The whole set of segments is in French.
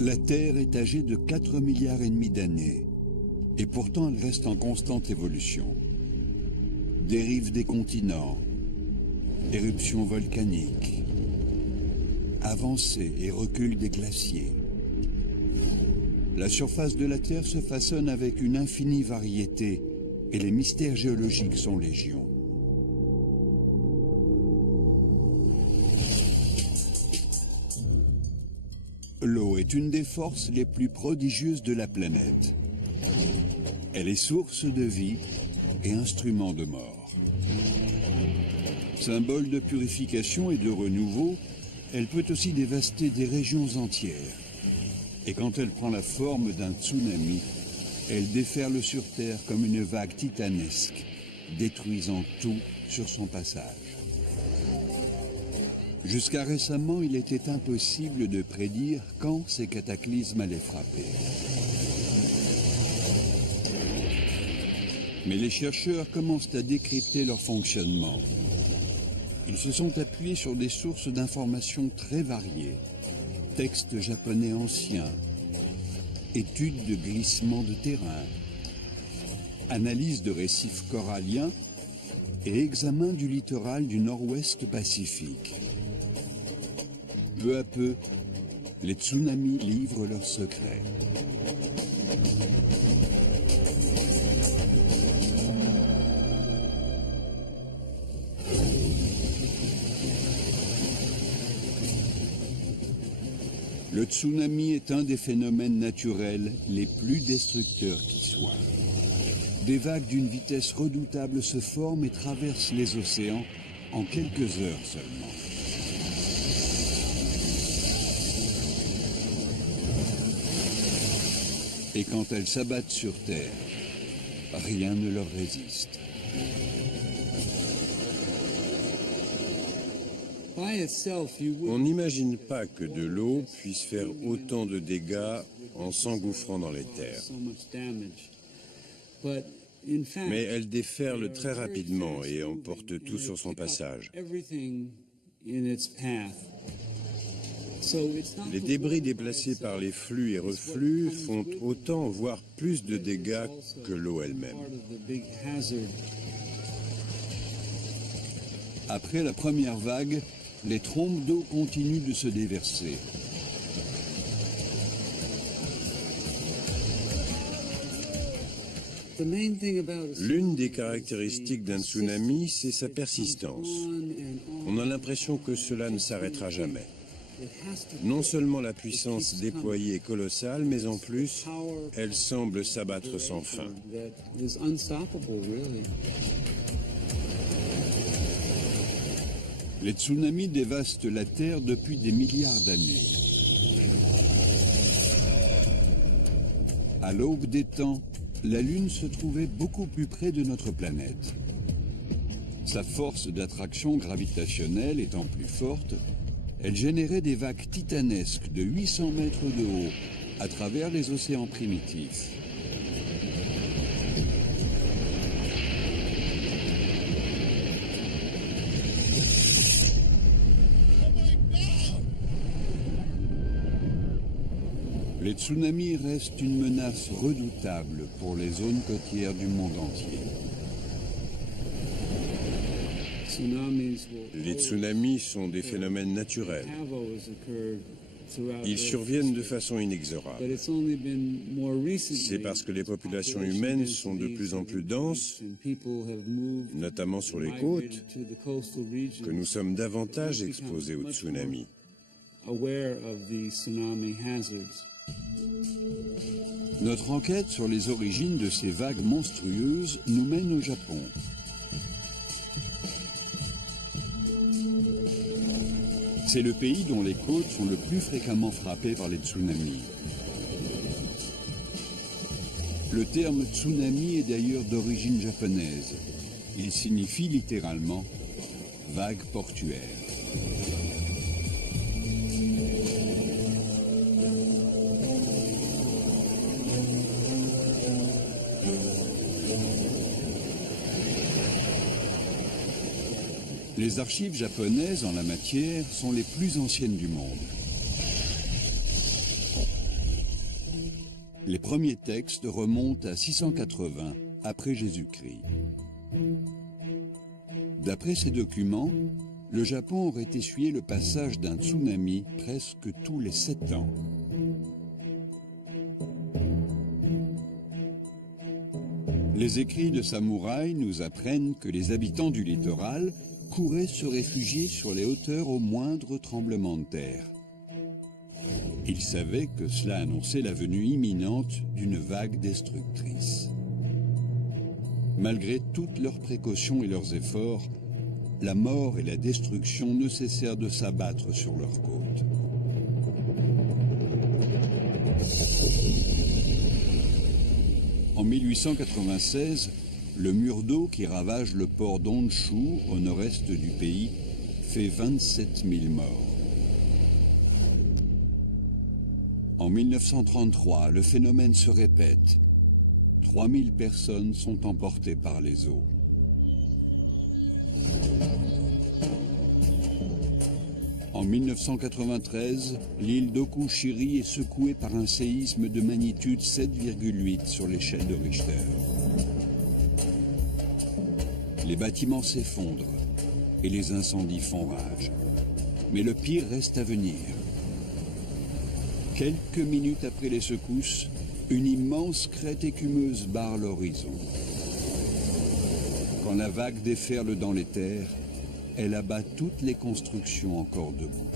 La Terre est âgée de 4,5 milliards d'années, et pourtant elle reste en constante évolution. Dérive des continents, éruptions volcaniques, avancée et recul des glaciers. La surface de la Terre se façonne avec une infinie variété, et les mystères géologiques sont légion. L'eau est une des forces les plus prodigieuses de la planète. Elle est source de vie et instrument de mort. Symbole de purification et de renouveau, elle peut aussi dévaster des régions entières. Et quand elle prend la forme d'un tsunami, elle déferle sur Terre comme une vague titanesque, détruisant tout sur son passage. Jusqu'à récemment, il était impossible de prédire quand ces cataclysmes allaient frapper. Mais les chercheurs commencent à décrypter leur fonctionnement. Ils se sont appuyés sur des sources d'informations très variées. Textes japonais anciens, études de glissements de terrain, analyse de récifs coralliens et examen du littoral du nord-ouest Pacifique. Peu à peu, les tsunamis livrent leurs secrets. Le tsunami est un des phénomènes naturels les plus destructeurs qui soient. Des vagues d'une vitesse redoutable se forment et traversent les océans en quelques heures seulement. Et quand elles s'abattent sur Terre, rien ne leur résiste. On n'imagine pas que de l'eau puisse faire autant de dégâts en s'engouffrant dans les terres. Mais elle déferle très rapidement et emporte tout sur son passage. Les débris déplacés par les flux et reflux font autant, voire plus de dégâts que l'eau elle-même. Après la première vague, les trompes d'eau continuent de se déverser. L'une des caractéristiques d'un tsunami, c'est sa persistance. On a l'impression que cela ne s'arrêtera jamais. Non seulement la puissance déployée est colossale, mais en plus, elle semble s'abattre sans fin. Les tsunamis dévastent la Terre depuis des milliards d'années. À l'aube des temps, la Lune se trouvait beaucoup plus près de notre planète. Sa force d'attraction gravitationnelle étant plus forte, elle générait des vagues titanesques de 800 mètres de haut à travers les océans primitifs. Les tsunamis restent une menace redoutable pour les zones côtières du monde entier. Les tsunamis sont des phénomènes naturels. Ils surviennent de façon inexorable. C'est parce que les populations humaines sont de plus en plus denses, notamment sur les côtes, que nous sommes davantage exposés aux tsunamis. Notre enquête sur les origines de ces vagues monstrueuses nous mène au Japon. C'est le pays dont les côtes sont le plus fréquemment frappées par les tsunamis. Le terme tsunami est d'ailleurs d'origine japonaise. Il signifie littéralement « vague portuaire ». Les archives japonaises en la matière sont les plus anciennes du monde. Les premiers textes remontent à 680 après Jésus-Christ. D'après ces documents, le Japon aurait essuyé le passage d'un tsunami presque tous les 7 ans. Les écrits de samouraïs nous apprennent que les habitants du littoral couraient se réfugier sur les hauteurs au moindre tremblement de terre. Ils savaient que cela annonçait la venue imminente d'une vague destructrice. Malgré toutes leurs précautions et leurs efforts, la mort et la destruction ne cessèrent de s'abattre sur leurs côtes. En 1896, le mur d'eau qui ravage le port d'Honshu au nord-est du pays fait 27 000 morts. En 1933, le phénomène se répète. 3 000 personnes sont emportées par les eaux. En 1993, l'île d'Okushiri est secouée par un séisme de magnitude 7,8 sur l'échelle de Richter. Les bâtiments s'effondrent et les incendies font rage. Mais le pire reste à venir. Quelques minutes après les secousses, une immense crête écumeuse barre l'horizon. Quand la vague déferle dans les terres, elle abat toutes les constructions encore debout.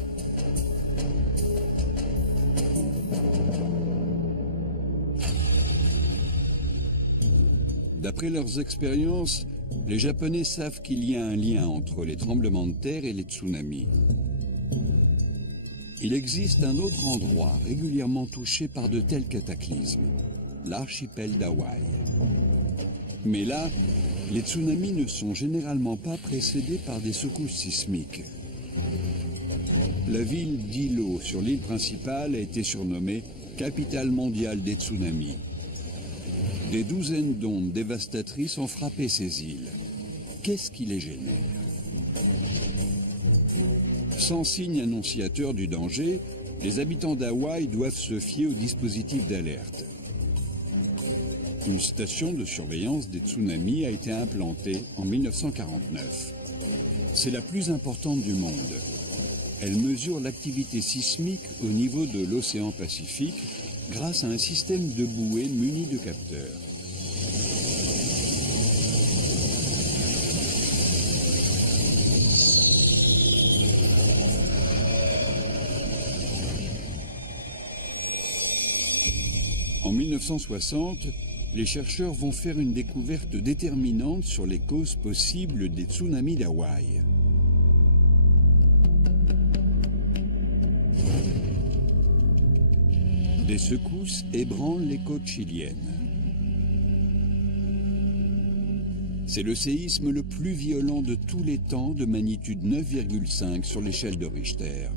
D'après leurs expériences, les Japonais savent qu'il y a un lien entre les tremblements de terre et les tsunamis. Il existe un autre endroit régulièrement touché par de tels cataclysmes, l'archipel d'Hawaï. Mais là, les tsunamis ne sont généralement pas précédés par des secousses sismiques. La ville d'Hilo, sur l'île principale, a été surnommée « capitale mondiale des tsunamis ». Des douzaines d'ondes dévastatrices ont frappé ces îles. Qu'est-ce qui les génère? Sans signe annonciateur du danger, les habitants d'Hawaï doivent se fier au dispositif d'alerte. Une station de surveillance des tsunamis a été implantée en 1949. C'est la plus importante du monde. Elle mesure l'activité sismique au niveau de l'océan Pacifique grâce à un système de bouées muni de capteurs. En 1960, les chercheurs vont faire une découverte déterminante sur les causes possibles des tsunamis d'Hawaï. Des secousses ébranlent les côtes chiliennes. C'est le séisme le plus violent de tous les temps, de magnitude 9,5 sur l'échelle de Richter.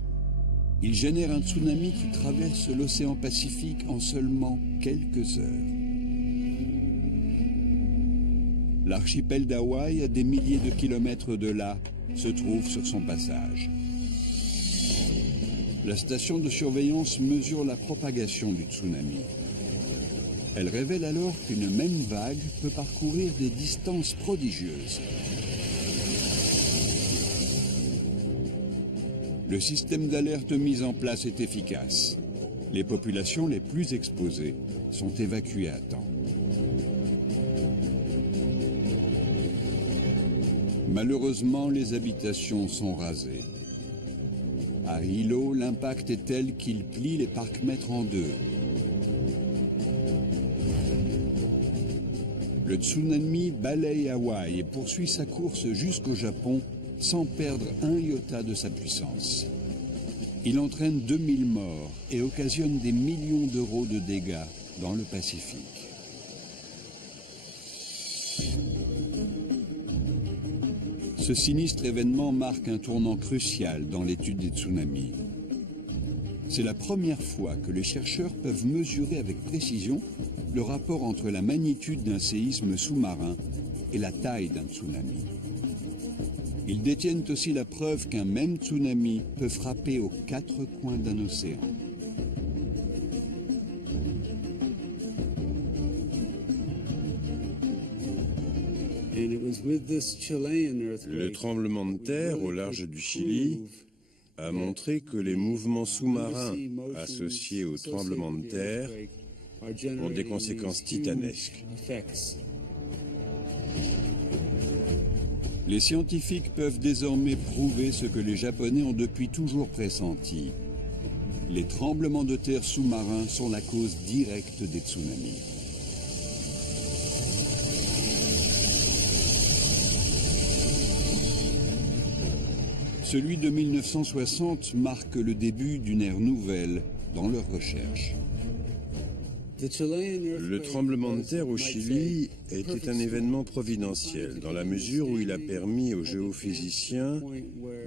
Il génère un tsunami qui traverse l'océan Pacifique en seulement quelques heures. L'archipel d'Hawaï, à des milliers de kilomètres de là, se trouve sur son passage. La station de surveillance mesure la propagation du tsunami. Elle révèle alors qu'une même vague peut parcourir des distances prodigieuses. Le système d'alerte mis en place est efficace. Les populations les plus exposées sont évacuées à temps. Malheureusement, les habitations sont rasées. À Hilo, l'impact est tel qu'il plie les parcs-mètres en deux. Le tsunami balaye Hawaï et poursuit sa course jusqu'au Japon sans perdre un iota de sa puissance. Il entraîne 2000 morts et occasionne des millions d'euros de dégâts dans le Pacifique. Ce sinistre événement marque un tournant crucial dans l'étude des tsunamis. C'est la première fois que les chercheurs peuvent mesurer avec précision le rapport entre la magnitude d'un séisme sous-marin et la taille d'un tsunami. Ils détiennent aussi la preuve qu'un même tsunami peut frapper aux 4 coins d'un océan. Le tremblement de terre au large du Chili a montré que les mouvements sous-marins associés au tremblement de terre ont des conséquences titanesques. Les scientifiques peuvent désormais prouver ce que les Japonais ont depuis toujours pressenti. Les tremblements de terre sous-marins sont la cause directe des tsunamis. Celui de 1960 marque le début d'une ère nouvelle dans leurs recherches. Le tremblement de terre au Chili était un événement providentiel, dans la mesure où il a permis aux géophysiciens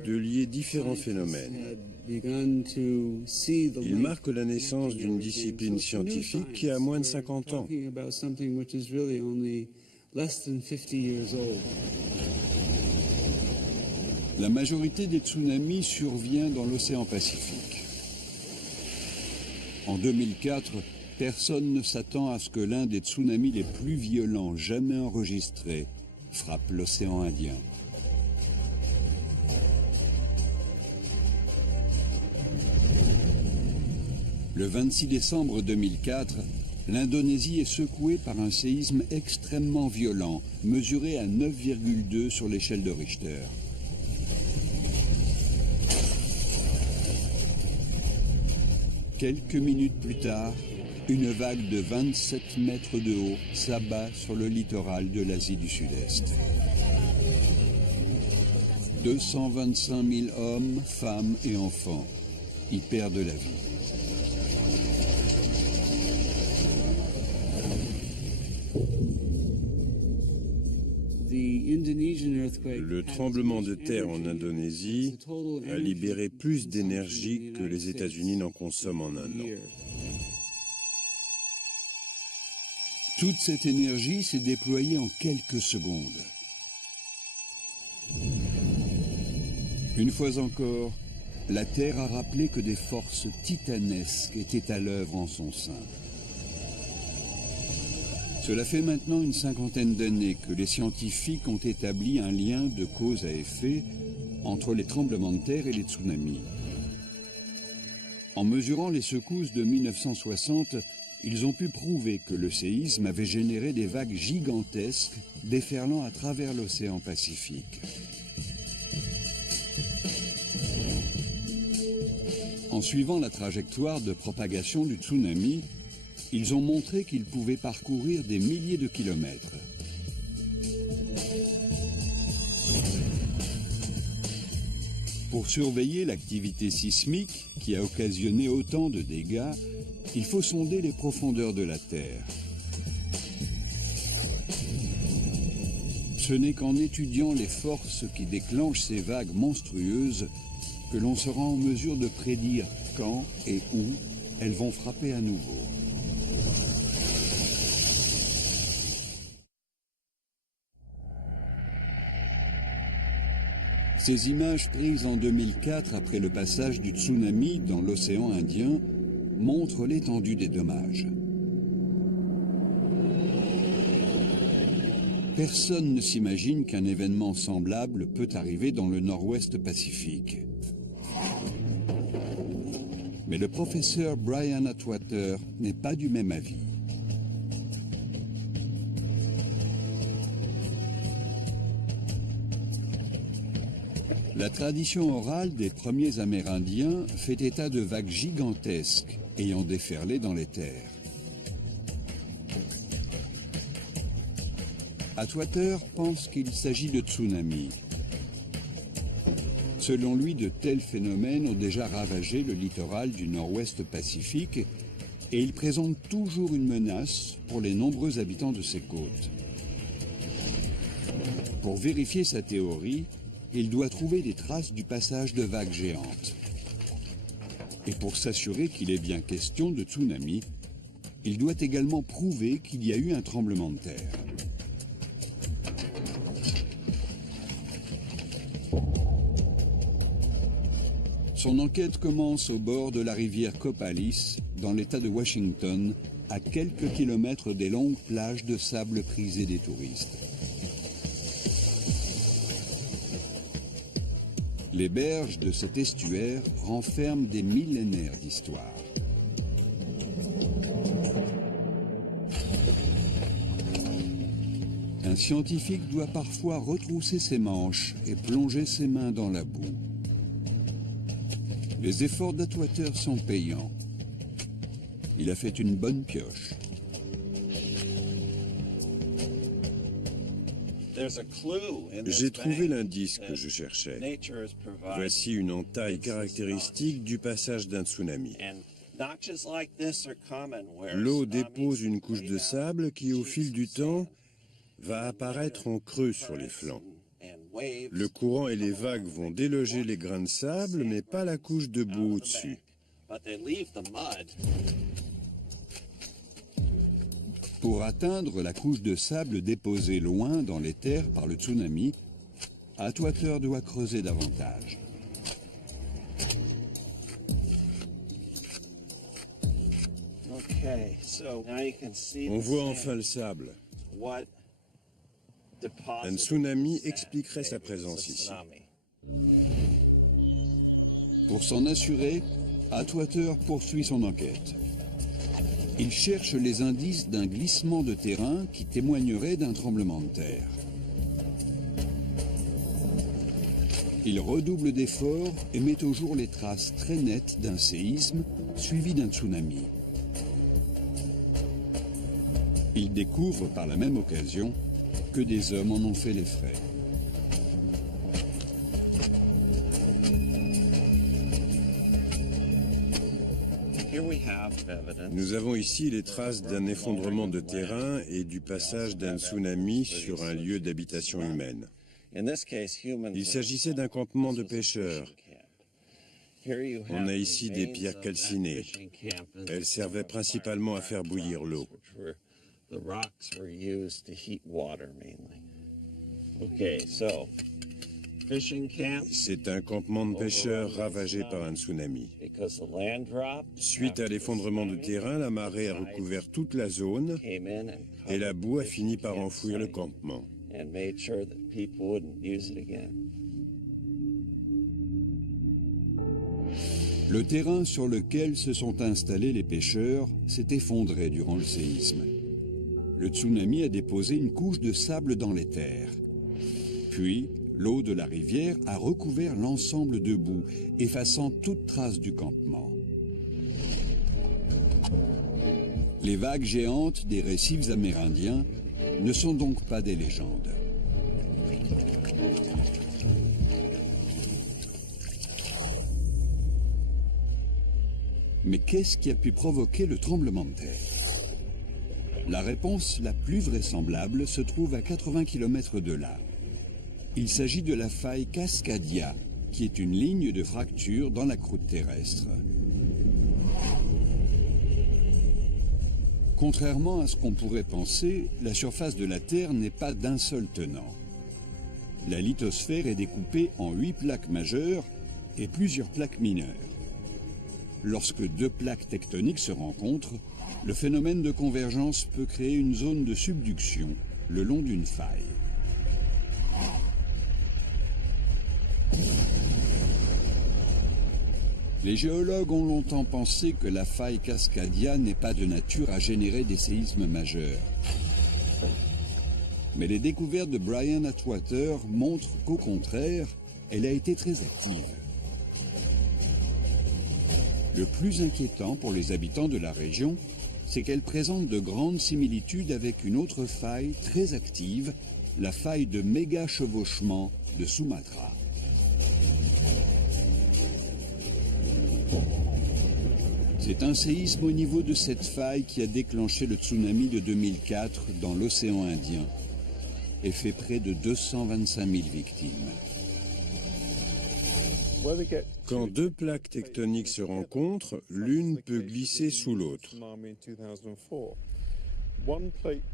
de lier différents phénomènes. Il marque la naissance d'une discipline scientifique qui a moins de 50 ans. La majorité des tsunamis survient dans l'océan Pacifique. En 2004, personne ne s'attend à ce que l'un des tsunamis les plus violents jamais enregistrés frappe l'océan Indien. Le 26 décembre 2004, l'Indonésie est secouée par un séisme extrêmement violent, mesuré à 9,2 sur l'échelle de Richter. Quelques minutes plus tard, une vague de 27 mètres de haut s'abat sur le littoral de l'Asie du Sud-Est. 225 000 hommes, femmes et enfants y perdent la vie. Le tremblement de terre en Indonésie a libéré plus d'énergie que les États-Unis n'en consomment en un an. Toute cette énergie s'est déployée en quelques secondes. Une fois encore, la Terre a rappelé que des forces titanesques étaient à l'œuvre en son sein. Cela fait maintenant une cinquantaine d'années que les scientifiques ont établi un lien de cause à effet entre les tremblements de terre et les tsunamis. En mesurant les secousses de 1960, ils ont pu prouver que le séisme avait généré des vagues gigantesques déferlant à travers l'océan Pacifique. En suivant la trajectoire de propagation du tsunami, ils ont montré qu'ils pouvaient parcourir des milliers de kilomètres. Pour surveiller l'activité sismique qui a occasionné autant de dégâts, il faut sonder les profondeurs de la Terre. Ce n'est qu'en étudiant les forces qui déclenchent ces vagues monstrueuses que l'on sera en mesure de prédire quand et où elles vont frapper à nouveau. Ces images prises en 2004 après le passage du tsunami dans l'océan Indien montrent l'étendue des dommages. Personne ne s'imagine qu'un événement semblable peut arriver dans le nord-ouest Pacifique. Mais le professeur Brian Atwater n'est pas du même avis. La tradition orale des premiers Amérindiens fait état de vagues gigantesques ayant déferlé dans les terres. Atwater pense qu'il s'agit de tsunamis. Selon lui, de tels phénomènes ont déjà ravagé le littoral du nord-ouest Pacifique et ils présentent toujours une menace pour les nombreux habitants de ces côtes. Pour vérifier sa théorie, il doit trouver des traces du passage de vagues géantes. Et pour s'assurer qu'il est bien question de tsunami, il doit également prouver qu'il y a eu un tremblement de terre. Son enquête commence au bord de la rivière Copalis, dans l'État de Washington, à quelques kilomètres des longues plages de sable prisées des touristes. Les berges de cet estuaire renferment des millénaires d'histoire. Un scientifique doit parfois retrousser ses manches et plonger ses mains dans la boue. Les efforts d'Atwater sont payants. Il a fait une bonne pioche. J'ai trouvé l'indice que je cherchais. Voici une entaille caractéristique du passage d'un tsunami. L'eau dépose une couche de sable qui, au fil du temps, va apparaître en creux sur les flancs. Le courant et les vagues vont déloger les grains de sable, mais pas la couche de boue au-dessus. Pour atteindre la couche de sable déposée loin dans les terres par le tsunami, Atwater doit creuser davantage. On voit enfin le sable. Un tsunami expliquerait sa présence ici. Pour s'en assurer, Atwater poursuit son enquête. Il cherche les indices d'un glissement de terrain qui témoignerait d'un tremblement de terre. Il redouble d'efforts et met au jour les traces très nettes d'un séisme suivi d'un tsunami. Il découvre par la même occasion que des hommes en ont fait les frais. Nous avons ici les traces d'un effondrement de terrain et du passage d'un tsunami sur un lieu d'habitation humaine. Il s'agissait d'un campement de pêcheurs. On a ici des pierres calcinées. Elles servaient principalement à faire bouillir l'eau. C'est un campement de pêcheurs ravagé par un tsunami. Suite à l'effondrement de terrain, la marée a recouvert toute la zone et la boue a fini par enfouir le campement. Le terrain sur lequel se sont installés les pêcheurs s'est effondré durant le séisme. Le tsunami a déposé une couche de sable dans les terres. Puis, l'eau de la rivière a recouvert l'ensemble de boue, effaçant toute trace du campement. Les vagues géantes des récifs amérindiens ne sont donc pas des légendes. Mais qu'est-ce qui a pu provoquer le tremblement de terre? La réponse la plus vraisemblable se trouve à 80 km de là. Il s'agit de la faille Cascadia, qui est une ligne de fracture dans la croûte terrestre. Contrairement à ce qu'on pourrait penser, la surface de la Terre n'est pas d'un seul tenant. La lithosphère est découpée en 8 plaques majeures et plusieurs plaques mineures. Lorsque deux plaques tectoniques se rencontrent, le phénomène de convergence peut créer une zone de subduction le long d'une faille. Les géologues ont longtemps pensé que la faille Cascadia n'est pas de nature à générer des séismes majeurs. Mais les découvertes de Brian Atwater montrent qu'au contraire, elle a été très active. Le plus inquiétant pour les habitants de la région, c'est qu'elle présente de grandes similitudes avec une autre faille très active, la faille de méga-chevauchement de Sumatra. C'est un séisme au niveau de cette faille qui a déclenché le tsunami de 2004 dans l'océan Indien et fait près de 225 000 victimes. Quand deux plaques tectoniques se rencontrent, l'une peut glisser sous l'autre.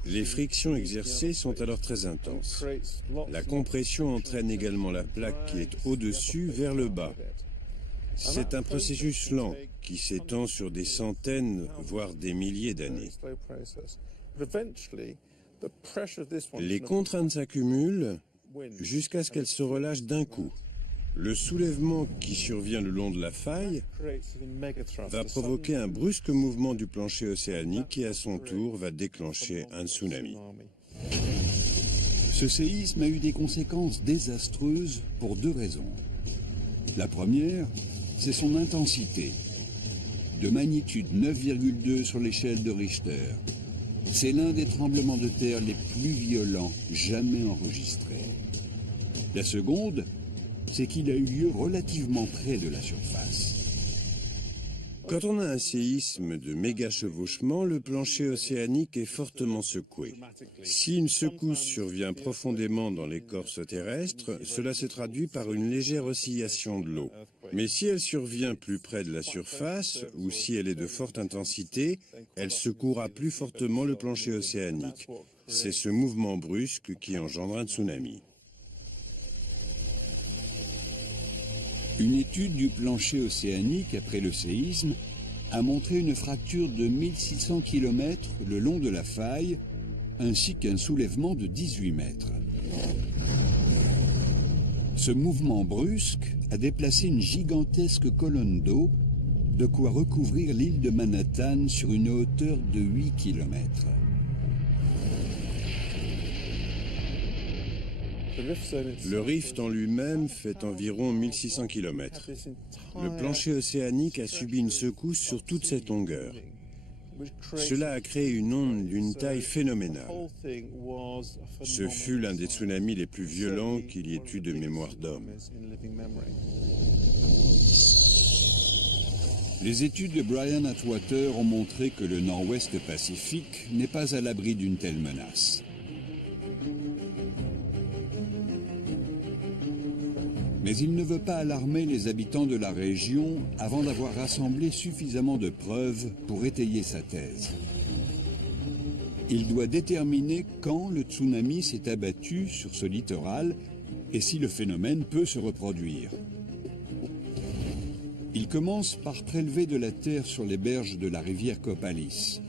Les frictions exercées sont alors très intenses. La compression entraîne également la plaque qui est au-dessus vers le bas. C'est un processus lent qui s'étend sur des centaines, voire des milliers d'années. Les contraintes s'accumulent jusqu'à ce qu'elles se relâchent d'un coup. Le soulèvement qui survient le long de la faille va provoquer un brusque mouvement du plancher océanique qui, à son tour, va déclencher un tsunami. Ce séisme a eu des conséquences désastreuses pour deux raisons. La première, c'est son intensité. De magnitude 9,2 sur l'échelle de Richter. C'est l'un des tremblements de terre les plus violents jamais enregistrés. La seconde, c'est qu'il a eu lieu relativement près de la surface. Quand on a un séisme de méga chevauchement, le plancher océanique est fortement secoué. Si une secousse survient profondément dans l'écorce terrestre, cela se traduit par une légère oscillation de l'eau. Mais si elle survient plus près de la surface, ou si elle est de forte intensité, elle secouera plus fortement le plancher océanique. C'est ce mouvement brusque qui engendre un tsunami. Une étude du plancher océanique après le séisme a montré une fracture de 1600 km le long de la faille, ainsi qu'un soulèvement de 18 mètres. Ce mouvement brusque a déplacé une gigantesque colonne d'eau, de quoi recouvrir l'île de Manhattan sur une hauteur de 8 km. Le rift en lui-même fait environ 1600 km. Le plancher océanique a subi une secousse sur toute cette longueur. Cela a créé une onde d'une taille phénoménale. Ce fut l'un des tsunamis les plus violents qu'il y ait eu de mémoire d'homme. Les études de Brian Atwater ont montré que le nord-ouest Pacifique n'est pas à l'abri d'une telle menace. Mais il ne veut pas alarmer les habitants de la région avant d'avoir rassemblé suffisamment de preuves pour étayer sa thèse. Il doit déterminer quand le tsunami s'est abattu sur ce littoral et si le phénomène peut se reproduire. Il commence par prélever de la terre sur les berges de la rivière Coppalis.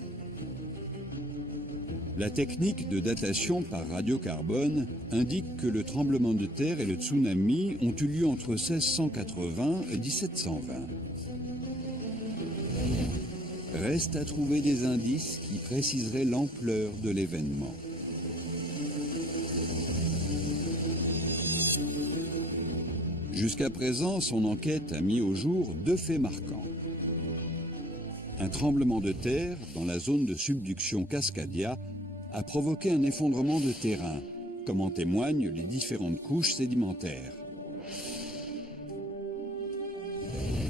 La technique de datation par radiocarbone indique que le tremblement de terre et le tsunami ont eu lieu entre 1680 et 1720. Reste à trouver des indices qui préciseraient l'ampleur de l'événement. Jusqu'à présent, son enquête a mis au jour deux faits marquants. Un tremblement de terre dans la zone de subduction Cascadia a provoqué un effondrement de terrain, comme en témoignent les différentes couches sédimentaires.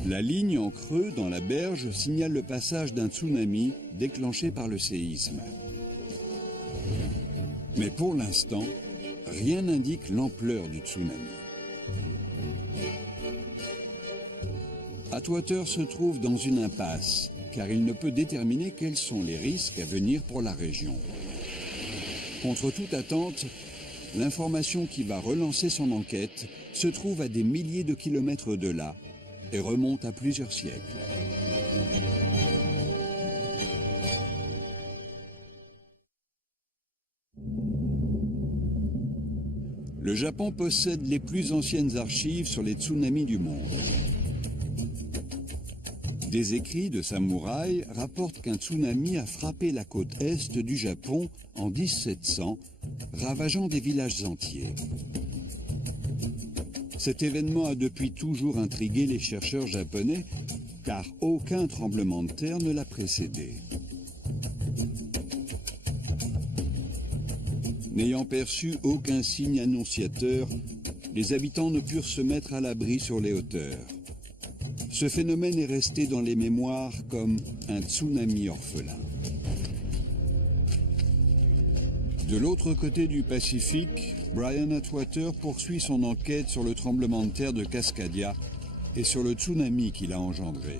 La ligne en creux dans la berge signale le passage d'un tsunami déclenché par le séisme. Mais pour l'instant, rien n'indique l'ampleur du tsunami. Atwater se trouve dans une impasse, car il ne peut déterminer quels sont les risques à venir pour la région. Contre toute attente, l'information qui va relancer son enquête se trouve à des milliers de kilomètres de là et remonte à plusieurs siècles. Le Japon possède les plus anciennes archives sur les tsunamis du monde. Des écrits de samouraïs rapportent qu'un tsunami a frappé la côte est du Japon en 1700, ravageant des villages entiers. Cet événement a depuis toujours intrigué les chercheurs japonais, car aucun tremblement de terre ne l'a précédé. N'ayant perçu aucun signe annonciateur, les habitants ne purent se mettre à l'abri sur les hauteurs. Ce phénomène est resté dans les mémoires comme un tsunami orphelin. De l'autre côté du Pacifique, Brian Atwater poursuit son enquête sur le tremblement de terre de Cascadia et sur le tsunami qu'il a engendré.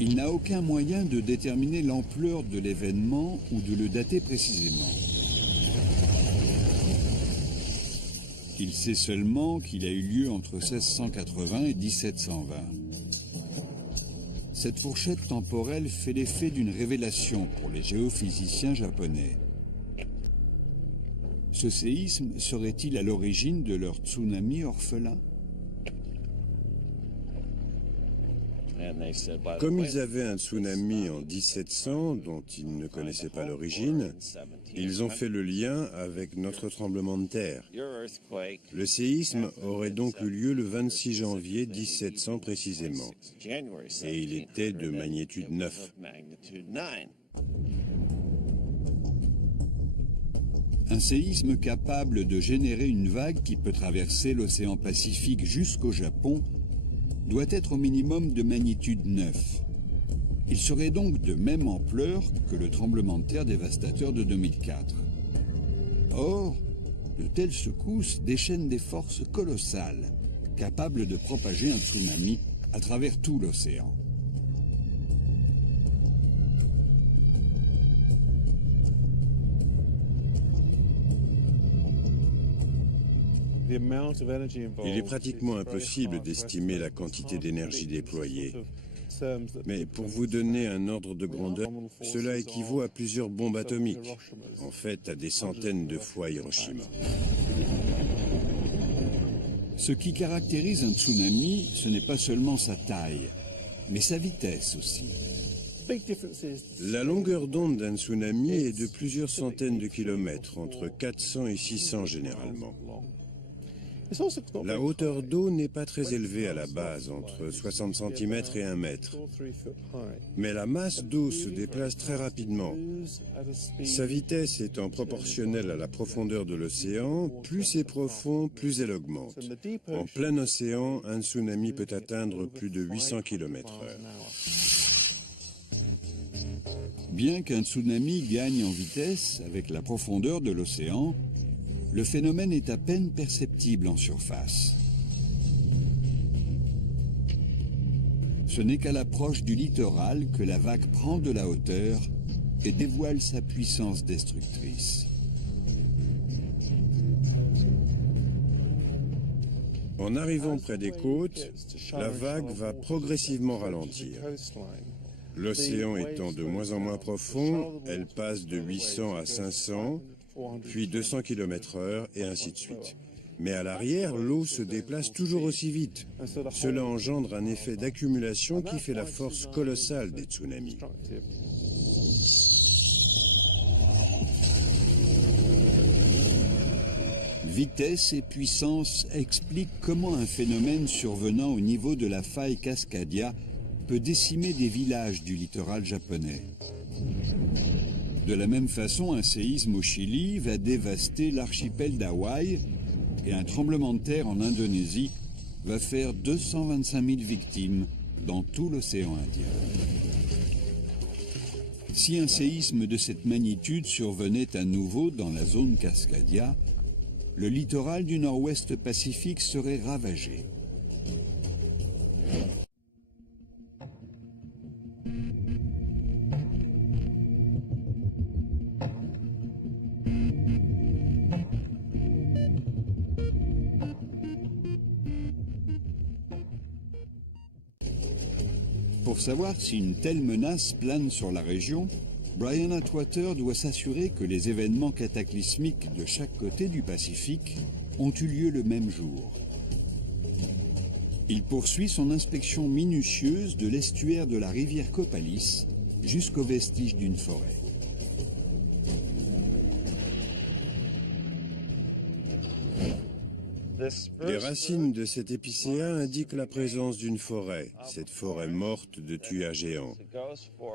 Il n'a aucun moyen de déterminer l'ampleur de l'événement ou de le dater précisément. Il sait seulement qu'il a eu lieu entre 1680 et 1720. Cette fourchette temporelle fait l'effet d'une révélation pour les géophysiciens japonais. Ce séisme serait-il à l'origine de leur tsunami orphelin? Comme ils avaient un tsunami en 1700 dont ils ne connaissaient pas l'origine, ils ont fait le lien avec notre tremblement de terre. Le séisme aurait donc eu lieu le 26 janvier 1700 précisément, et il était de magnitude 9. Un séisme capable de générer une vague qui peut traverser l'océan Pacifique jusqu'au Japon doit être au minimum de magnitude 9. Il serait donc de même ampleur que le tremblement de terre dévastateur de 2004. Or, de telles secousses déchaînent des forces colossales, capables de propager un tsunami à travers tout l'océan. Il est pratiquement impossible d'estimer la quantité d'énergie déployée. Mais pour vous donner un ordre de grandeur, cela équivaut à plusieurs bombes atomiques, en fait à des centaines de fois Hiroshima. Ce qui caractérise un tsunami, ce n'est pas seulement sa taille, mais sa vitesse aussi. La longueur d'onde d'un tsunami est de plusieurs centaines de kilomètres, entre 400 et 600 généralement. La hauteur d'eau n'est pas très élevée à la base, entre 60 cm et 1 mètre. Mais la masse d'eau se déplace très rapidement. Sa vitesse étant proportionnelle à la profondeur de l'océan, plus c'est profond, plus elle augmente. En plein océan, un tsunami peut atteindre plus de 800 km/h. Bien qu'un tsunami gagne en vitesse avec la profondeur de l'océan, le phénomène est à peine perceptible en surface. Ce n'est qu'à l'approche du littoral que la vague prend de la hauteur et dévoile sa puissance destructrice. En arrivant près des côtes, la vague va progressivement ralentir. L'océan étant de moins en moins profond, elle passe de 800 à 500, puis 200 km/h et ainsi de suite. Mais à l'arrière, l'eau se déplace toujours aussi vite. Cela engendre un effet d'accumulation qui fait la force colossale des tsunamis. Vitesse et puissance expliquent comment un phénomène survenant au niveau de la faille Cascadia peut décimer des villages du littoral japonais. De la même façon, un séisme au Chili va dévaster l'archipel d'Hawaï et un tremblement de terre en Indonésie va faire 225 000 victimes dans tout l'océan Indien. Si un séisme de cette magnitude survenait à nouveau dans la zone Cascadia, le littoral du nord-ouest Pacifique serait ravagé. Pour savoir si une telle menace plane sur la région, Brian Atwater doit s'assurer que les événements cataclysmiques de chaque côté du Pacifique ont eu lieu le même jour. Il poursuit son inspection minutieuse de l'estuaire de la rivière Copalis jusqu'aux vestiges d'une forêt. Les racines de cet épicéa indiquent la présence d'une forêt, cette forêt morte de tuya géants.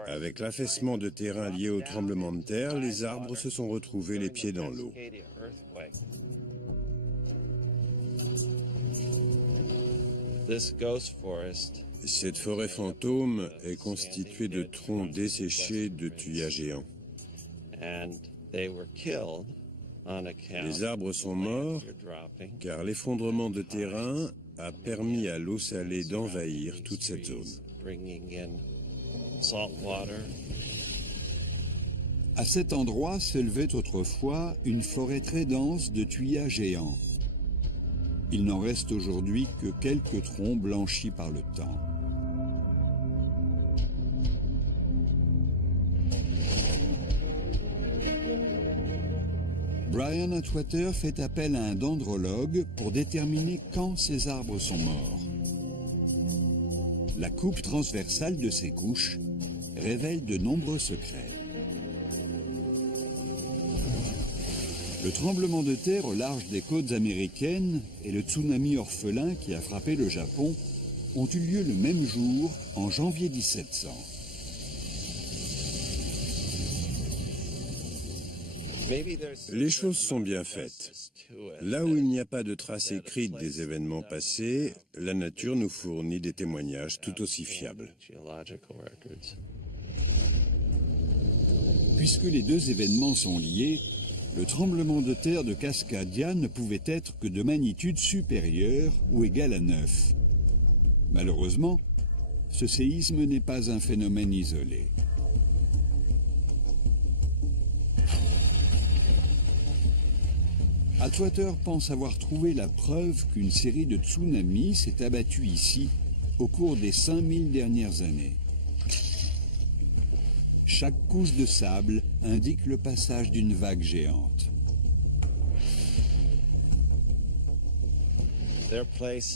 Avec l'affaissement de terrain lié au tremblement de terre, les arbres se sont retrouvés les pieds dans l'eau. Cette forêt fantôme est constituée de troncs desséchés de tuya géants. Les arbres sont morts car l'effondrement de terrain a permis à l'eau salée d'envahir toute cette zone. À cet endroit s'élevait autrefois une forêt très dense de tuyas géants. Il n'en reste aujourd'hui que quelques troncs blanchis par le temps. Brian Atwater fait appel à un dendrologue pour déterminer quand ces arbres sont morts. La coupe transversale de ces couches révèle de nombreux secrets. Le tremblement de terre au large des côtes américaines et le tsunami orphelin qui a frappé le Japon ont eu lieu le même jour, en janvier 1700. Les choses sont bien faites. Là où il n'y a pas de traces écrites des événements passés, la nature nous fournit des témoignages tout aussi fiables. Puisque les deux événements sont liés, le tremblement de terre de Cascadia ne pouvait être que de magnitude supérieure ou égale à 9. Malheureusement, ce séisme n'est pas un phénomène isolé. Atwater pense avoir trouvé la preuve qu'une série de tsunamis s'est abattue ici au cours des 5000 dernières années. Chaque couche de sable indique le passage d'une vague géante.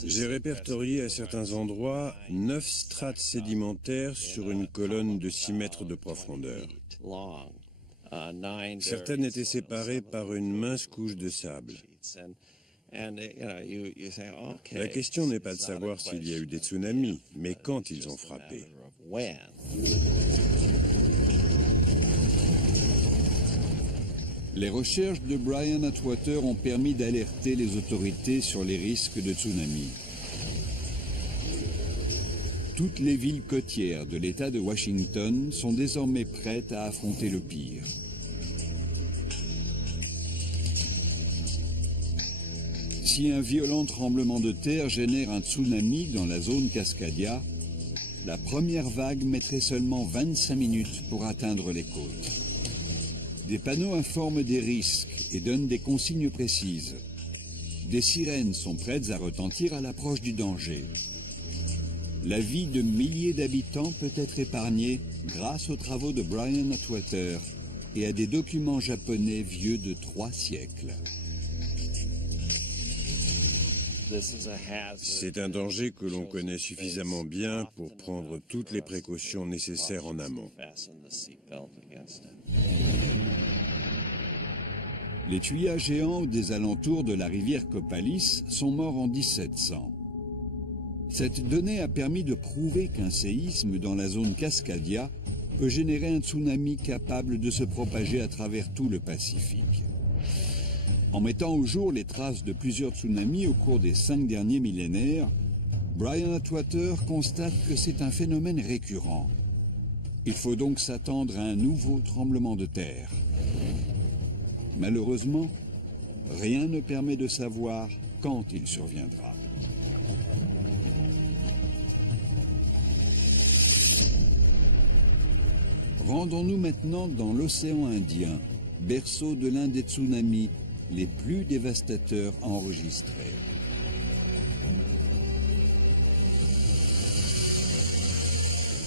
J'ai répertorié à certains endroits 9 strates sédimentaires sur une colonne de 6 mètres de profondeur. Certaines étaient séparées par une mince couche de sable. La question n'est pas de savoir s'il y a eu des tsunamis, mais quand ils ont frappé. Les recherches de Brian Atwater ont permis d'alerter les autorités sur les risques de tsunami. Toutes les villes côtières de l'État de Washington sont désormais prêtes à affronter le pire. Si un violent tremblement de terre génère un tsunami dans la zone Cascadia, la première vague mettrait seulement 25 minutes pour atteindre les côtes. Des panneaux informent des risques et donnent des consignes précises. Des sirènes sont prêtes à retentir à l'approche du danger. La vie de milliers d'habitants peut être épargnée grâce aux travaux de Brian Atwater et à des documents japonais vieux de 3 siècles. C'est un danger que l'on connaît suffisamment bien pour prendre toutes les précautions nécessaires en amont. Les tuyas géants des alentours de la rivière Coppalis sont morts en 1700. Cette donnée a permis de prouver qu'un séisme dans la zone Cascadia peut générer un tsunami capable de se propager à travers tout le Pacifique. En mettant au jour les traces de plusieurs tsunamis au cours des 5 derniers millénaires, Brian Atwater constate que c'est un phénomène récurrent. Il faut donc s'attendre à un nouveau tremblement de terre. Malheureusement, rien ne permet de savoir quand il surviendra. Rendons-nous maintenant dans l'océan Indien, berceau de l'un des tsunamis les plus dévastateurs enregistrés.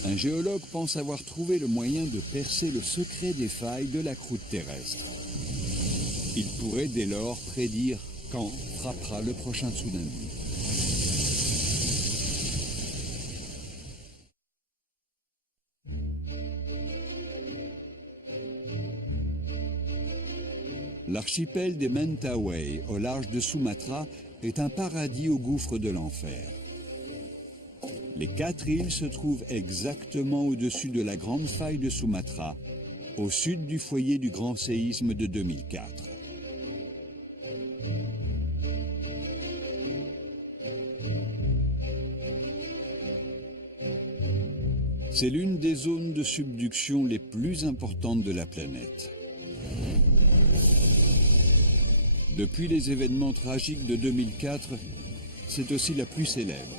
Un géologue pense avoir trouvé le moyen de percer le secret des failles de la croûte terrestre. Il pourrait dès lors prédire quand frappera le prochain tsunami. L'archipel des Mentawai, au large de Sumatra, est un paradis au gouffre de l'enfer. Les 4 îles se trouvent exactement au-dessus de la grande faille de Sumatra, au sud du foyer du grand séisme de 2004. C'est l'une des zones de subduction les plus importantes de la planète. Depuis les événements tragiques de 2004, c'est aussi la plus célèbre.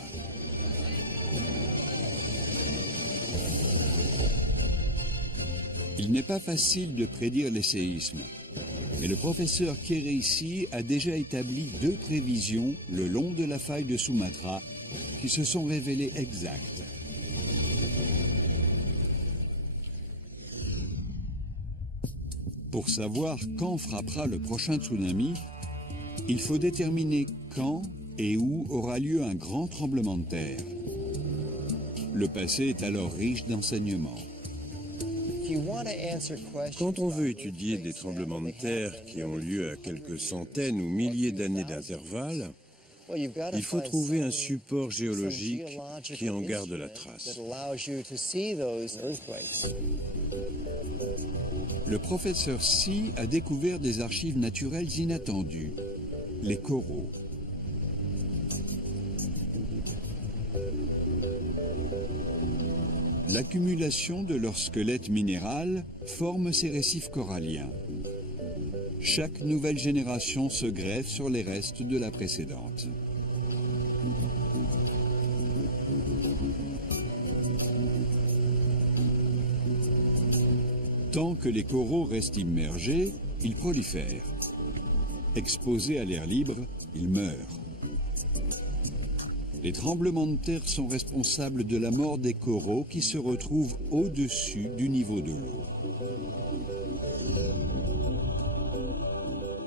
Il n'est pas facile de prédire les séismes, mais le professeur Kereisi a déjà établi 2 prévisions le long de la faille de Sumatra qui se sont révélées exactes. Pour savoir quand frappera le prochain tsunami, il faut déterminer quand et où aura lieu un grand tremblement de terre. Le passé est alors riche d'enseignements. Quand on veut étudier des tremblements de terre qui ont lieu à quelques centaines ou milliers d'années d'intervalle, il faut trouver un support géologique qui en garde la trace. Le professeur Sy a découvert des archives naturelles inattendues, les coraux. L'accumulation de leur squelette minéral forme ces récifs coralliens. Chaque nouvelle génération se greffe sur les restes de la précédente. Tant que les coraux restent immergés, ils prolifèrent. Exposés à l'air libre, ils meurent. Les tremblements de terre sont responsables de la mort des coraux qui se retrouvent au-dessus du niveau de l'eau.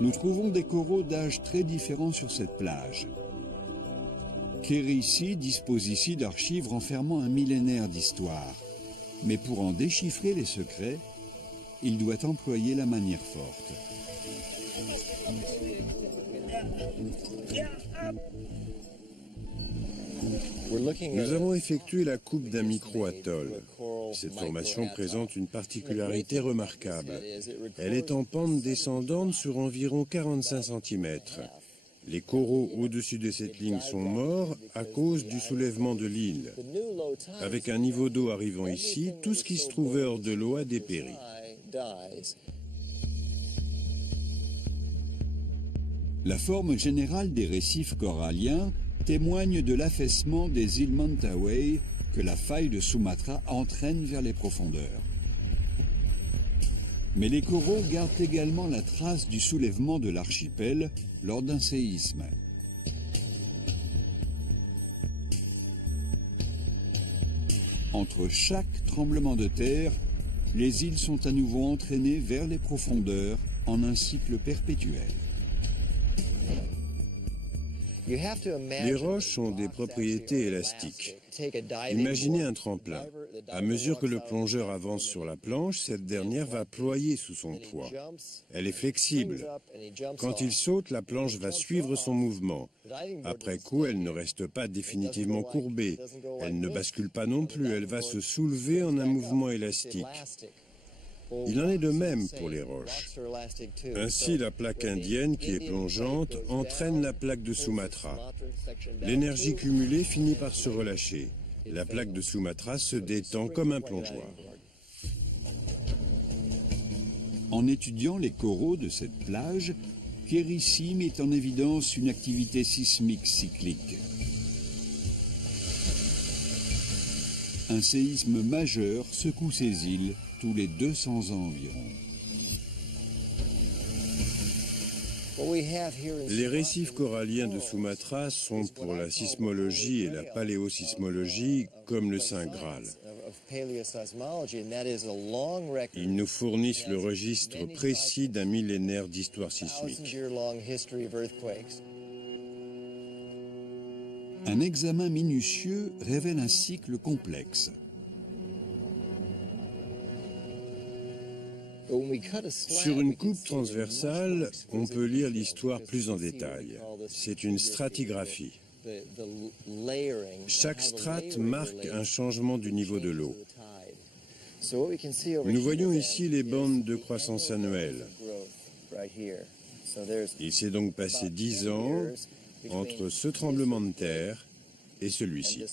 Nous trouvons des coraux d'âge très différents sur cette plage. Kerry Sy dispose ici d'archives renfermant un millénaire d'histoire. Mais pour en déchiffrer les secrets, il doit employer la manière forte. Nous avons effectué la coupe d'un micro-atoll. Cette formation présente une particularité remarquable. Elle est en pente descendante sur environ 45 cm. Les coraux au-dessus de cette ligne sont morts à cause du soulèvement de l'île. Avec un niveau d'eau arrivant ici, tout ce qui se trouvait hors de l'eau a dépéri. La forme générale des récifs coralliens témoigne de l'affaissement des îles Mentawai que la faille de Sumatra entraîne vers les profondeurs. Mais les coraux gardent également la trace du soulèvement de l'archipel lors d'un séisme. Entre chaque tremblement de terre, les îles sont à nouveau entraînées vers les profondeurs en un cycle perpétuel. Les roches ont des propriétés élastiques. Imaginez un tremplin. À mesure que le plongeur avance sur la planche, cette dernière va ployer sous son poids. Elle est flexible. Quand il saute, la planche va suivre son mouvement. Après coup, elle ne reste pas définitivement courbée. Elle ne bascule pas non plus, elle va se soulever en un mouvement élastique. Il en est de même pour les roches. Ainsi, la plaque indienne, qui est plongeante, entraîne la plaque de Sumatra. L'énergie cumulée finit par se relâcher. La plaque de Sumatra se détend comme un plongeoir. En étudiant les coraux de cette plage, Kerry Sy met en évidence une activité sismique cyclique. Un séisme majeur secoue ces îles tous les 200 ans environ. Les récifs coralliens de Sumatra sont pour la sismologie et la paléosismologie comme le Saint Graal. Ils nous fournissent le registre précis d'un millénaire d'histoire sismique. Un examen minutieux révèle un cycle complexe. Sur une coupe transversale, on peut lire l'histoire plus en détail. C'est une stratigraphie. Chaque strate marque un changement du niveau de l'eau. Nous voyons ici les bandes de croissance annuelle. Il s'est donc passé 10 ans entre ce tremblement de terre et celui-ci.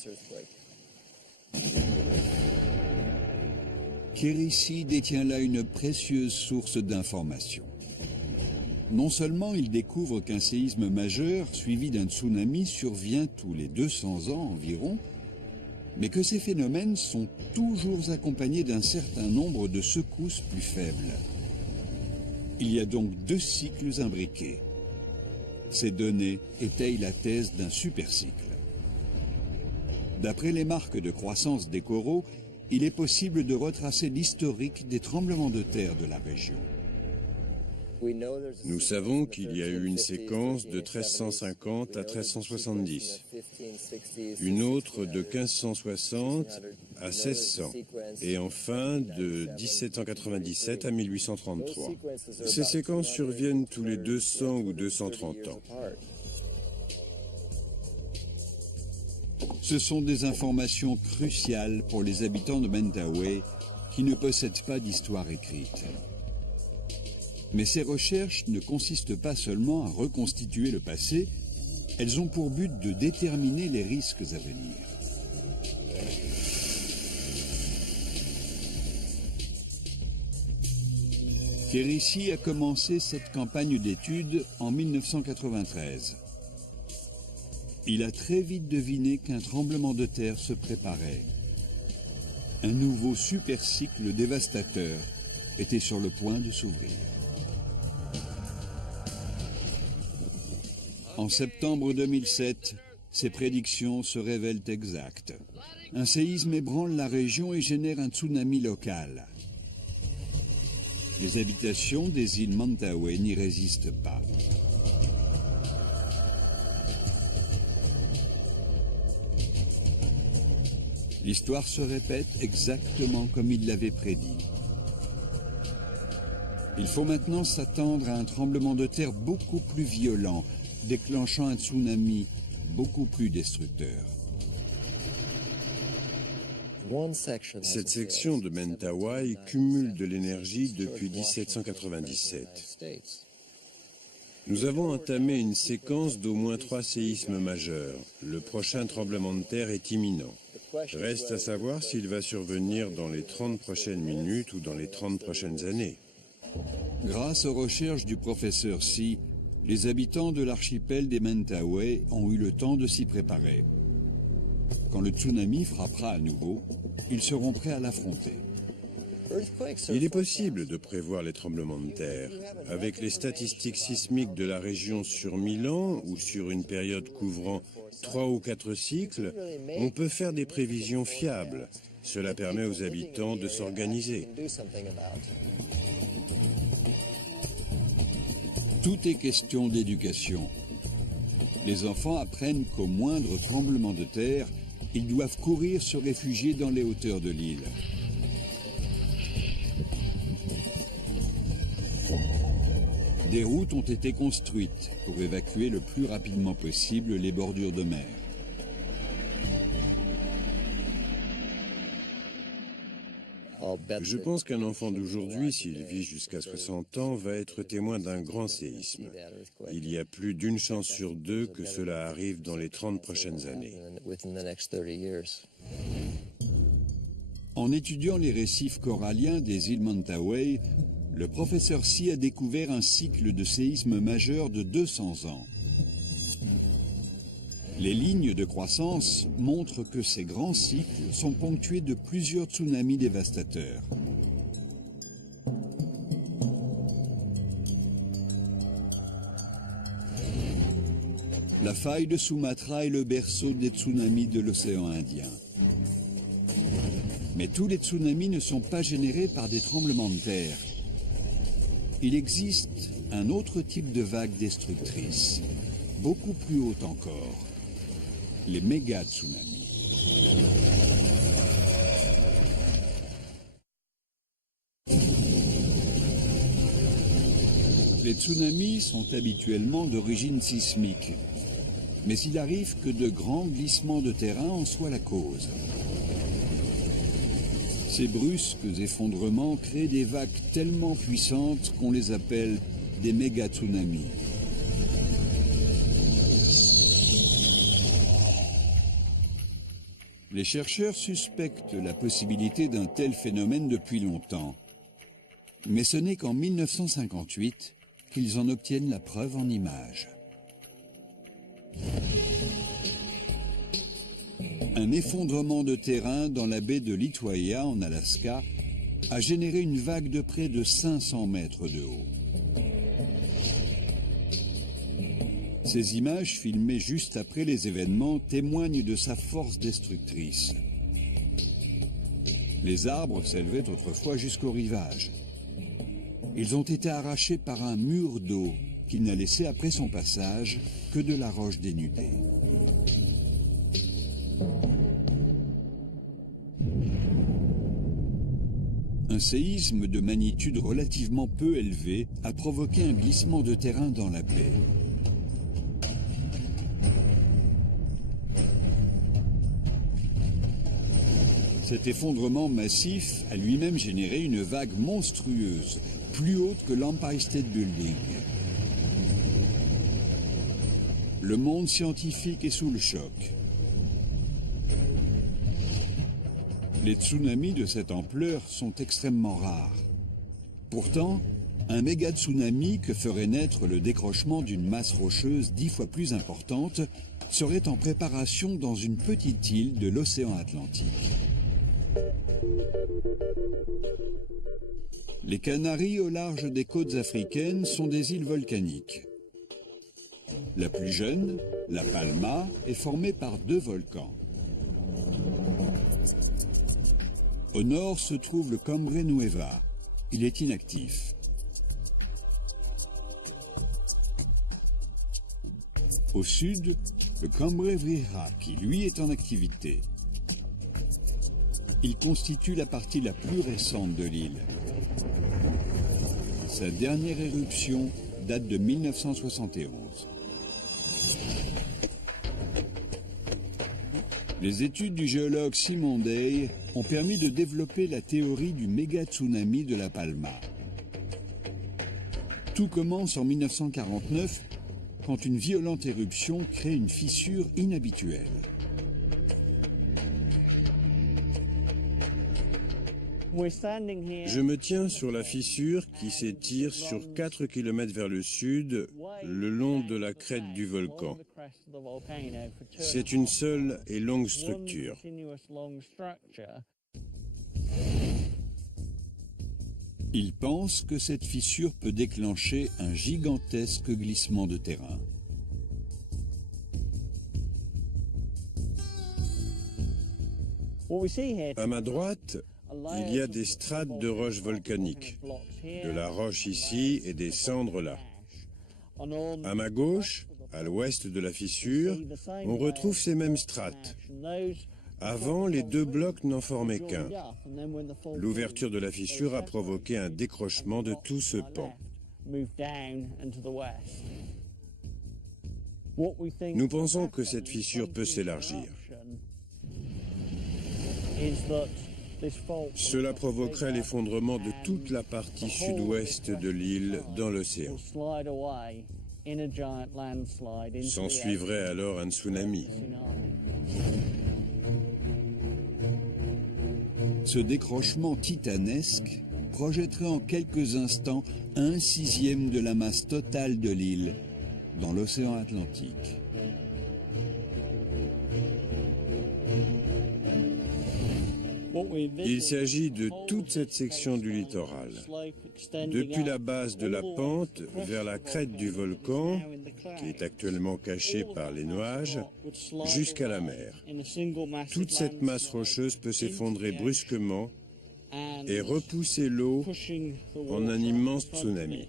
Kerry Sy détient là une précieuse source d'informations. Non seulement il découvre qu'un séisme majeur suivi d'un tsunami survient tous les 200 ans environ, mais que ces phénomènes sont toujours accompagnés d'un certain nombre de secousses plus faibles. Il y a donc deux cycles imbriqués. Ces données étayent la thèse d'un supercycle. D'après les marques de croissance des coraux, il est possible de retracer l'historique des tremblements de terre de la région. Nous savons qu'il y a eu une séquence de 1350 à 1370, une autre de 1560 à 1600, et enfin de 1797 à 1833. Ces séquences surviennent tous les 200 ou 230 ans. Ce sont des informations cruciales pour les habitants de Mentawai qui ne possèdent pas d'histoire écrite. Mais ces recherches ne consistent pas seulement à reconstituer le passé, elles ont pour but de déterminer les risques à venir. Kérissi a commencé cette campagne d'études en 1993. Il a très vite deviné qu'un tremblement de terre se préparait. Un nouveau supercycle dévastateur était sur le point de s'ouvrir. En septembre 2007, ses prédictions se révèlent exactes. Un séisme ébranle la région et génère un tsunami local. Les habitations des îles Mentawai n'y résistent pas. L'histoire se répète exactement comme il l'avait prédit. Il faut maintenant s'attendre à un tremblement de terre beaucoup plus violent, déclenchant un tsunami beaucoup plus destructeur. Cette section de Mentawai cumule de l'énergie depuis 1797. Nous avons entamé une séquence d'au moins 3 séismes majeurs. Le prochain tremblement de terre est imminent. Reste à savoir s'il va survenir dans les 30 prochaines minutes ou dans les 30 prochaines années. Grâce aux recherches du professeur Sy, les habitants de l'archipel des Mentawai ont eu le temps de s'y préparer. Quand le tsunami frappera à nouveau, ils seront prêts à l'affronter. Il est possible de prévoir les tremblements de terre. Avec les statistiques sismiques de la région sur 1000 ans ou sur une période couvrant 3 ou 4 cycles, on peut faire des prévisions fiables. Cela permet aux habitants de s'organiser. Tout est question d'éducation. Les enfants apprennent qu'au moindre tremblement de terre, ils doivent courir se réfugier dans les hauteurs de l'île. Des routes ont été construites pour évacuer le plus rapidement possible les bordures de mer. Je pense qu'un enfant d'aujourd'hui, s'il vit jusqu'à 60 ans, va être témoin d'un grand séisme. Il y a plus d'une chance sur 2 que cela arrive dans les 30 prochaines années. En étudiant les récifs coralliens des îles Mentawai, le professeur Sy a découvert un cycle de séismes majeurs de 200 ans. Les lignes de croissance montrent que ces grands cycles sont ponctués de plusieurs tsunamis dévastateurs. La faille de Sumatra est le berceau des tsunamis de l'océan Indien. Mais tous les tsunamis ne sont pas générés par des tremblements de terre. Il existe un autre type de vague destructrice, beaucoup plus haute encore, les méga-tsunamis. Les tsunamis sont habituellement d'origine sismique, mais il arrive que de grands glissements de terrain en soient la cause. Ces brusques effondrements créent des vagues tellement puissantes qu'on les appelle des méga-tsunamis. Les chercheurs suspectent la possibilité d'un tel phénomène depuis longtemps. Mais ce n'est qu'en 1958 qu'ils en obtiennent la preuve en images. Un effondrement de terrain dans la baie de Lituaya, en Alaska, a généré une vague de près de 500 mètres de haut. Ces images, filmées juste après les événements, témoignent de sa force destructrice. Les arbres s'élevaient autrefois jusqu'au rivage. Ils ont été arrachés par un mur d'eau qui n'a laissé après son passage que de la roche dénudée. Un séisme de magnitude relativement peu élevée a provoqué un glissement de terrain dans la baie. Cet effondrement massif a lui-même généré une vague monstrueuse, plus haute que l'Empire State Building. Le monde scientifique est sous le choc. Les tsunamis de cette ampleur sont extrêmement rares. Pourtant, un méga tsunami que ferait naître le décrochement d'une masse rocheuse 10 fois plus importante serait en préparation dans une petite île de l'océan Atlantique. Les Canaries au large des côtes africaines sont des îles volcaniques. La plus jeune, la Palma, est formée par 2 volcans. Au nord se trouve le Cumbre Nueva. Il est inactif. Au sud, le Cumbre Vieja, qui lui est en activité. Il constitue la partie la plus récente de l'île. Sa dernière éruption date de 1971. Les études du géologue Simon Day ont permis de développer la théorie du méga-tsunami de la Palma. Tout commence en 1949, quand une violente éruption crée une fissure inhabituelle. Je me tiens sur la fissure qui s'étire sur 4 km vers le sud, le long de la crête du volcan. C'est une seule et longue structure. Il pense que cette fissure peut déclencher un gigantesque glissement de terrain. À ma droite, il y a des strates de roches volcaniques, de la roche ici et des cendres là. À ma gauche, à l'ouest de la fissure, on retrouve ces mêmes strates. Avant, les 2 blocs n'en formaient qu'un. L'ouverture de la fissure a provoqué un décrochement de tout ce pan. Nous pensons que cette fissure peut s'élargir. Cela provoquerait l'effondrement de toute la partie sud-ouest de l'île dans l'océan. S'ensuivrait alors un tsunami. Ce décrochement titanesque projetterait en quelques instants 1/6 de la masse totale de l'île dans l'océan Atlantique. Il s'agit de toute cette section du littoral, depuis la base de la pente vers la crête du volcan, qui est actuellement cachée par les nuages, jusqu'à la mer. Toute cette masse rocheuse peut s'effondrer brusquement et repousser l'eau en un immense tsunami.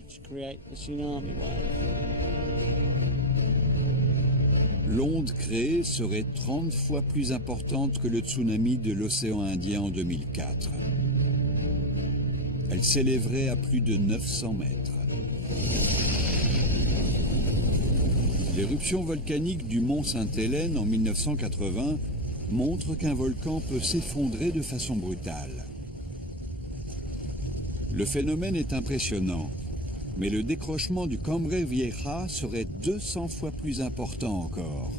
L'onde créée serait 30 fois plus importante que le tsunami de l'océan Indien en 2004. Elle s'élèverait à plus de 900 mètres. L'éruption volcanique du mont Sainte-Hélène en 1980 montre qu'un volcan peut s'effondrer de façon brutale. Le phénomène est impressionnant, mais le décrochement du Cumbre Vieja serait 200 fois plus important encore.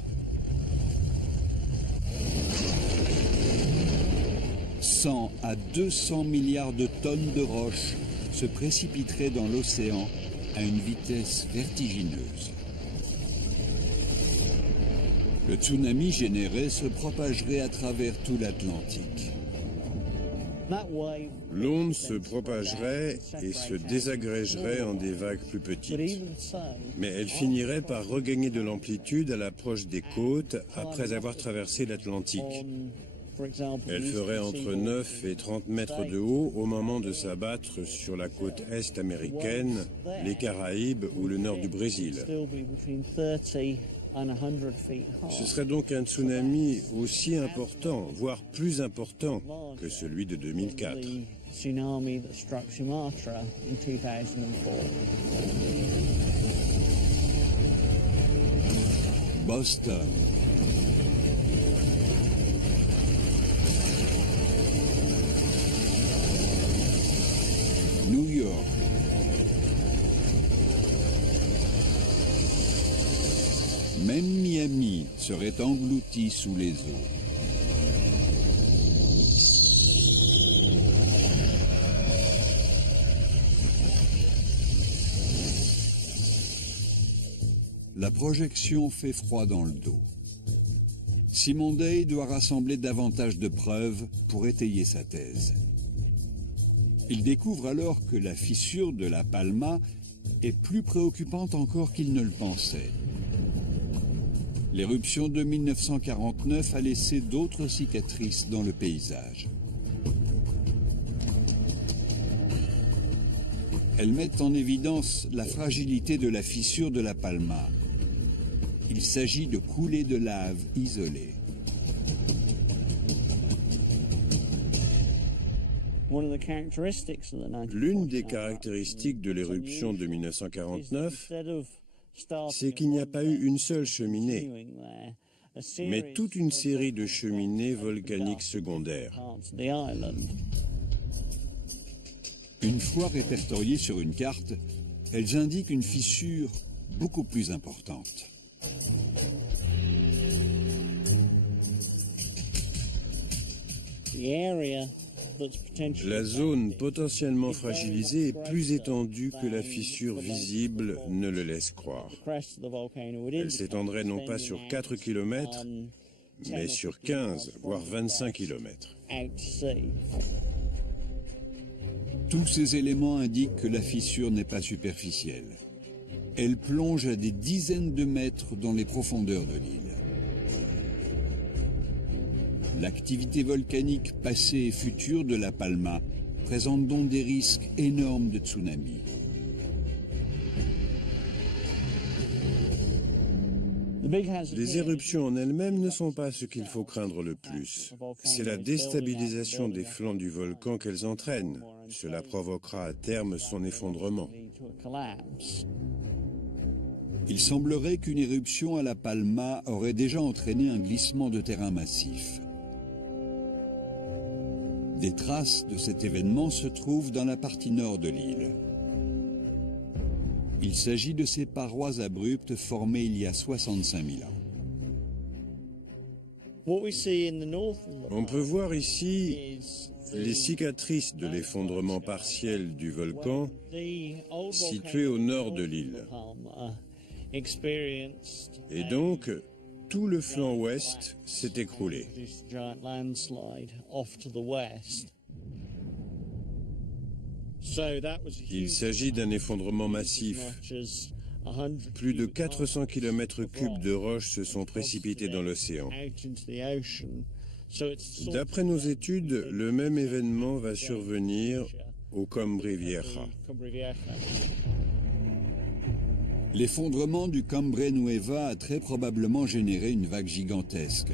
100 à 200 milliards de tonnes de roches se précipiteraient dans l'océan à une vitesse vertigineuse. Le tsunami généré se propagerait à travers tout l'Atlantique. L'onde se propagerait et se désagrégerait en des vagues plus petites. Mais elle finirait par regagner de l'amplitude à l'approche des côtes après avoir traversé l'Atlantique. Elle ferait entre 9 et 30 mètres de haut au moment de s'abattre sur la côte est américaine, les Caraïbes ou le nord du Brésil. Ce serait donc un tsunami aussi important, voire plus important que celui de 2004. Boston. New York. Même Miami serait englouti sous les eaux. La projection fait froid dans le dos. Simon Day doit rassembler davantage de preuves pour étayer sa thèse. Il découvre alors que la fissure de la Palma est plus préoccupante encore qu'il ne le pensait. L'éruption de 1949 a laissé d'autres cicatrices dans le paysage. Elles mettent en évidence la fragilité de la fissure de la Palma. Il s'agit de coulées de lave isolées. L'une des caractéristiques de l'éruption de 1949, c'est qu'il n'y a pas eu une seule cheminée, mais toute une série de cheminées volcaniques secondaires. Une fois répertoriées sur une carte, elles indiquent une fissure beaucoup plus importante. La zone potentiellement fragilisée est plus étendue que la fissure visible ne le laisse croire. Elle s'étendrait non pas sur 4 km, mais sur 15, voire 25 km. Tous ces éléments indiquent que la fissure n'est pas superficielle. Elle plonge à des dizaines de mètres dans les profondeurs de l'île. L'activité volcanique passée et future de la Palma présente donc des risques énormes de tsunami. Les éruptions en elles-mêmes ne sont pas ce qu'il faut craindre le plus. C'est la déstabilisation des flancs du volcan qu'elles entraînent. Cela provoquera à terme son effondrement. Il semblerait qu'une éruption à la Palma aurait déjà entraîné un glissement de terrain massif. Des traces de cet événement se trouvent dans la partie nord de l'île. Il s'agit de ces parois abruptes formées il y a 65 000 ans. On peut voir ici les cicatrices de l'effondrement partiel du volcan situé au nord de l'île. Et donc, tout le flanc ouest s'est écroulé. Il s'agit d'un effondrement massif. Plus de 400 km3 de roches se sont précipités dans l'océan. D'après nos études, le même événement va survenir au Cumbre Vieja. L'effondrement du Cumbre Nueva a très probablement généré une vague gigantesque.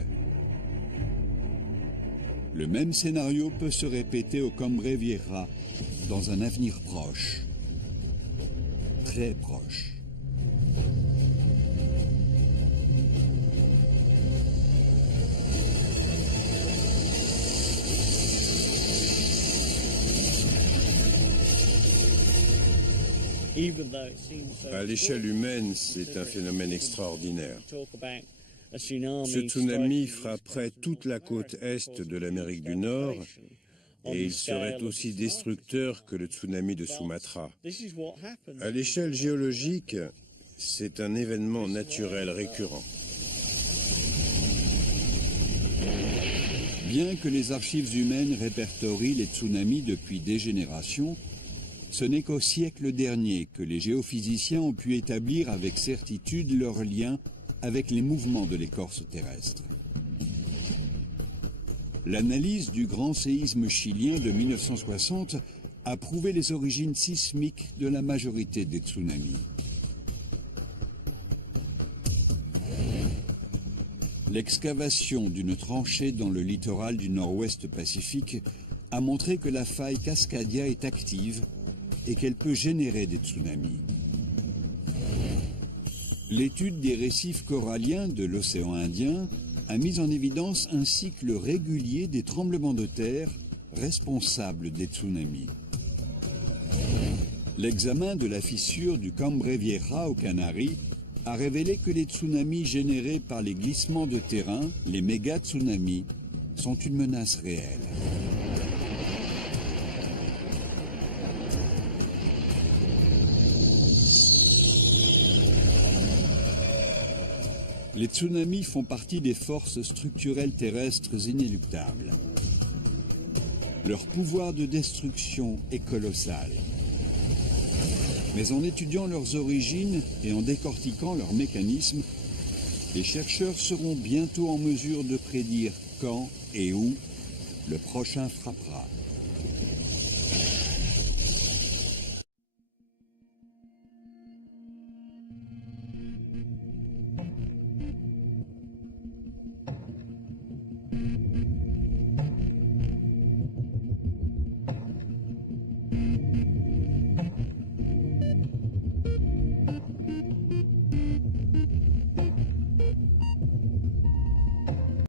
Le même scénario peut se répéter au Cumbre Vieja dans un avenir proche, très proche. À l'échelle humaine, c'est un phénomène extraordinaire. Ce tsunami frapperait toute la côte est de l'Amérique du Nord et il serait aussi destructeur que le tsunami de Sumatra. À l'échelle géologique, c'est un événement naturel récurrent. Bien que les archives humaines répertorient les tsunamis depuis des générations, ce n'est qu'au siècle dernier que les géophysiciens ont pu établir avec certitude leur lien avec les mouvements de l'écorce terrestre. L'analyse du grand séisme chilien de 1960 a prouvé les origines sismiques de la majorité des tsunamis. L'excavation d'une tranchée dans le littoral du nord-ouest Pacifique a montré que la faille Cascadia est active et qu'elle peut générer des tsunamis. L'étude des récifs coralliens de l'océan Indien a mis en évidence un cycle régulier des tremblements de terre responsables des tsunamis. L'examen de la fissure du Cambre Vieja aux Canaries a révélé que les tsunamis générés par les glissements de terrain, les méga-tsunamis, sont une menace réelle. Les tsunamis font partie des forces structurelles terrestres inéluctables. Leur pouvoir de destruction est colossal. Mais en étudiant leurs origines et en décortiquant leurs mécanismes, les chercheurs seront bientôt en mesure de prédire quand et où le prochain frappera.